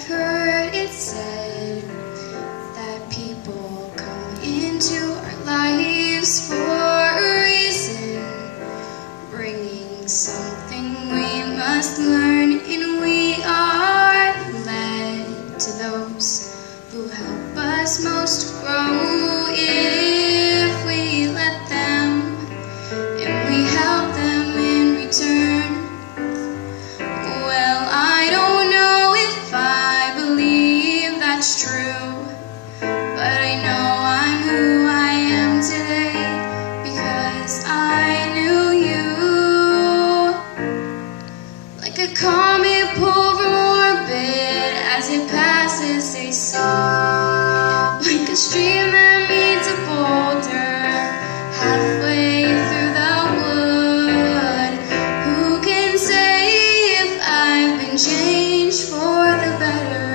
I've heard it said that people come into our lives for a reason, bringing something we must learn, and we are led to those who help us most grow if we let them, and we help them in return. Well, I don't know if I believe that's true, but I know I'm who I am today because I knew you. Like a comet pulled from orbit as it passes a sea, like a stream that meets a boulder halfway through the wood. Who can say if I've been changed for the better?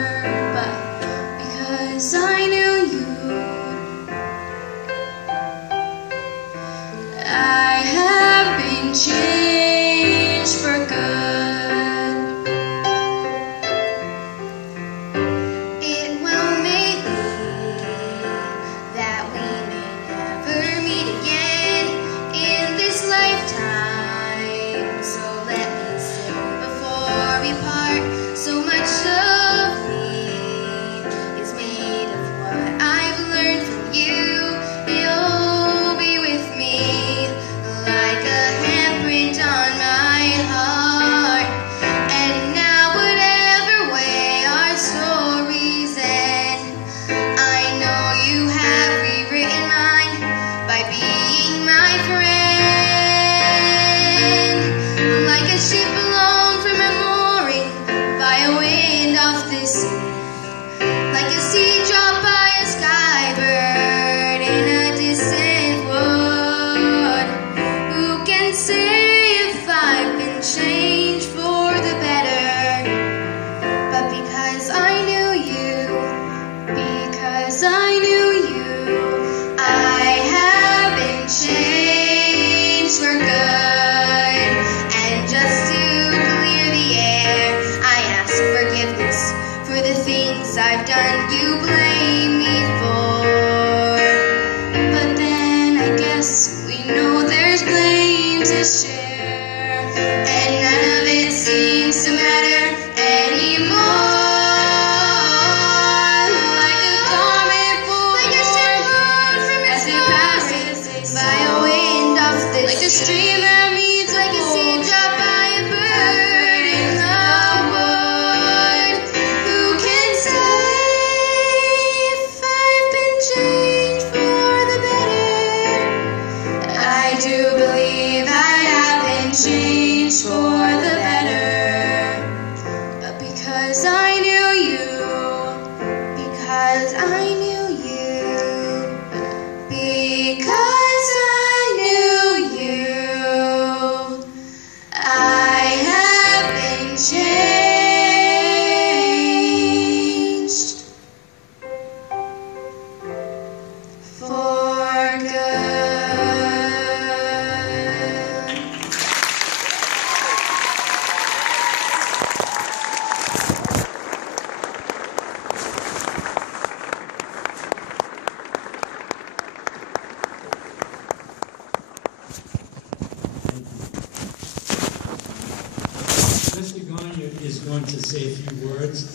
But because I knew you, I have been changed for good. It will make me that we may never meet again in this lifetime. So let me say before we part, so much of me is made of what I've learned from you. You'll be with me like a handprint on my heart. And now whatever way our stories end, I know you have rewritten mine by being my friend. Like a ship blown from a mooring by a wind off the sea, like a seed dropped by a skybird in a distant wood. Who can say if I've been changed for the better? But because I knew you, because I knew you, I have been changed for good. And just to clear the air, I ask forgiveness for the things I've done you blame me for. But then I guess we know there's blame to share, and none of it seems to matter anymore. Like a comet pulled as it passes by a wind off the sea, like a stream that meets like a seed dropped by a bird in the wood. Who can say if I've been changed for the better? I do believe I have been changed for the better. But because I knew you, because I knew you, because I knew you, I have been changed for good. Mr. Gagne is going to say a few words.